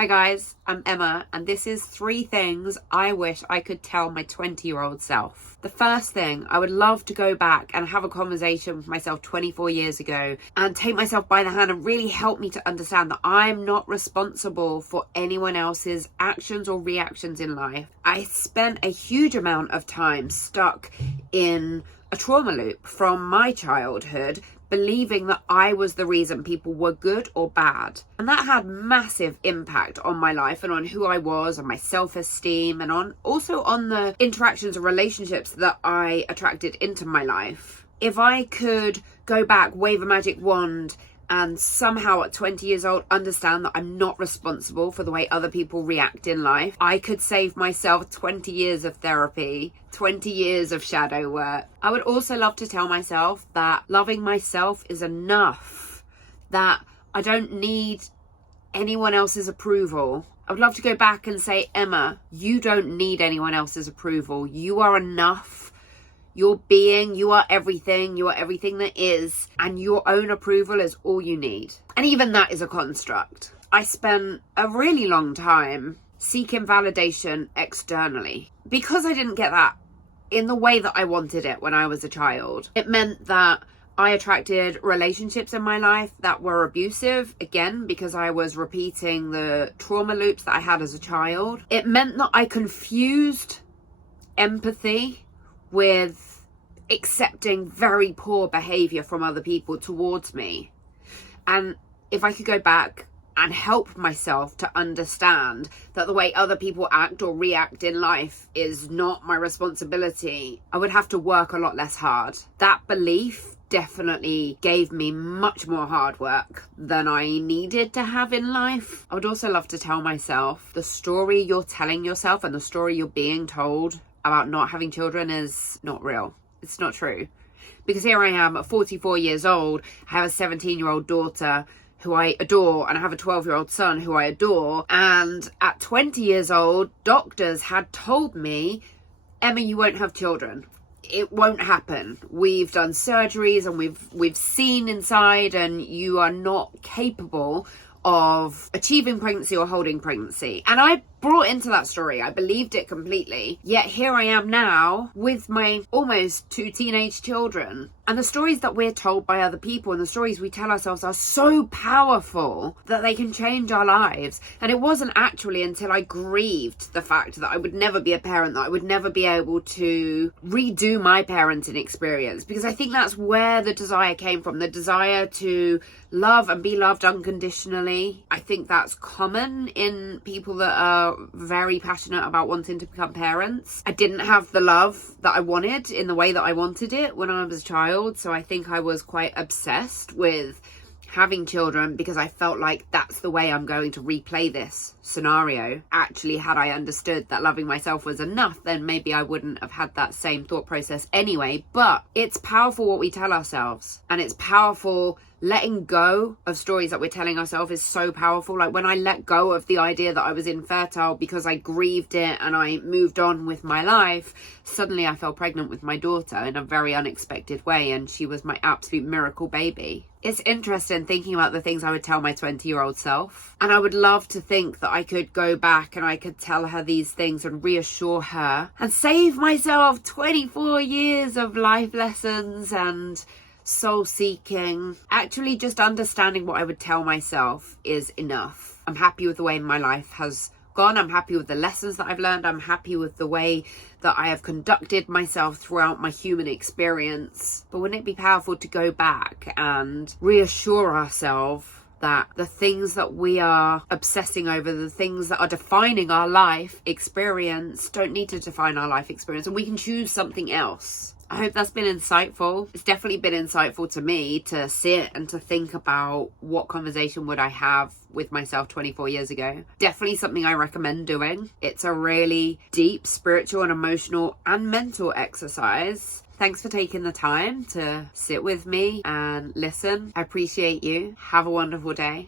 Hi guys, I'm Emma, and this is 3 things I wish I could tell my 20-year-old self. The first thing, I would love to go back and have a conversation with myself 24 years ago and take myself by the hand and really help me to understand that I'm not responsible for anyone else's actions or reactions in life. I spent a huge amount of time stuck in a trauma loop from my childhood, believing that I was the reason people were good or bad. And that had massive impact on my life and on who I was and my self-esteem and also on the interactions and relationships that I attracted into my life. If I could go back, wave a magic wand, and somehow at 20 years old understand that I'm not responsible for the way other people react in life, I could save myself 20 years of therapy, 20 years of shadow work. I would also love to tell myself that loving myself is enough, that I don't need anyone else's approval. I would love to go back and say, Emma, you don't need anyone else's approval. You are enough. Your being, you are everything that is, and your own approval is all you need. And even that is a construct. I spent a really long time seeking validation externally. Because I didn't get that in the way that I wanted it when I was a child, it meant that I attracted relationships in my life that were abusive, again, because I was repeating the trauma loops that I had as a child. It meant that I confused empathy with accepting very poor behavior from other people towards me. And if I could go back and help myself to understand that the way other people act or react in life is not my responsibility, I would have to work a lot less hard. That belief definitely gave me much more hard work than I needed to have in life. I would also love to tell myself the story you're telling yourself and the story you're being told about not having children is not real. It's not true. Because here I am at 44 years old, I have a 17-year-old daughter who I adore, and I have a 12-year-old son who I adore. And at 20 years old, doctors had told me, Emma, you won't have children. It won't happen. We've done surgeries and we've seen inside, and you are not capable of achieving pregnancy or holding pregnancy. And I brought into that story. I believed it completely. Yet here I am now with my almost 2 teenage children. And the stories that we're told by other people and the stories we tell ourselves are so powerful that they can change our lives. And it wasn't actually until I grieved the fact that I would never be a parent, that I would never be able to redo my parenting experience. Because I think that's where the desire came from, the desire to love and be loved unconditionally. I think that's common in people that are very passionate about wanting to become parents. I didn't have the love that I wanted in the way that I wanted it when I was a child, so I think I was quite obsessed with having children because I felt like that's the way I'm going to replay this scenario. Actually, had I understood that loving myself was enough, then maybe I wouldn't have had that same thought process anyway. But it's powerful what we tell ourselves, and it's powerful. Letting go of stories that we're telling ourselves is so powerful. Like when I let go of the idea that I was infertile because I grieved it and I moved on with my life, suddenly I fell pregnant with my daughter in a very unexpected way, and she was my absolute miracle baby. It's interesting thinking about the things I would tell my 20-year-old self. And I would love to think that I could go back and I could tell her these things and reassure her and save myself 24 years of life lessons and soul seeking. Actually, just understanding what I would tell myself is enough. I'm happy with the way my life has gone. I'm happy with the lessons that I've learned. I'm happy with the way that I have conducted myself throughout my human experience. But wouldn't it be powerful to go back and reassure ourselves that the things that we are obsessing over, the things that are defining our life experience, don't need to define our life experience, and we can choose something else. I hope that's been insightful. It's definitely been insightful to me to sit and to think about what conversation would I have with myself 24 years ago. Definitely something I recommend doing. It's a really deep spiritual and emotional and mental exercise. Thanks for taking the time to sit with me and listen. I appreciate you. Have a wonderful day.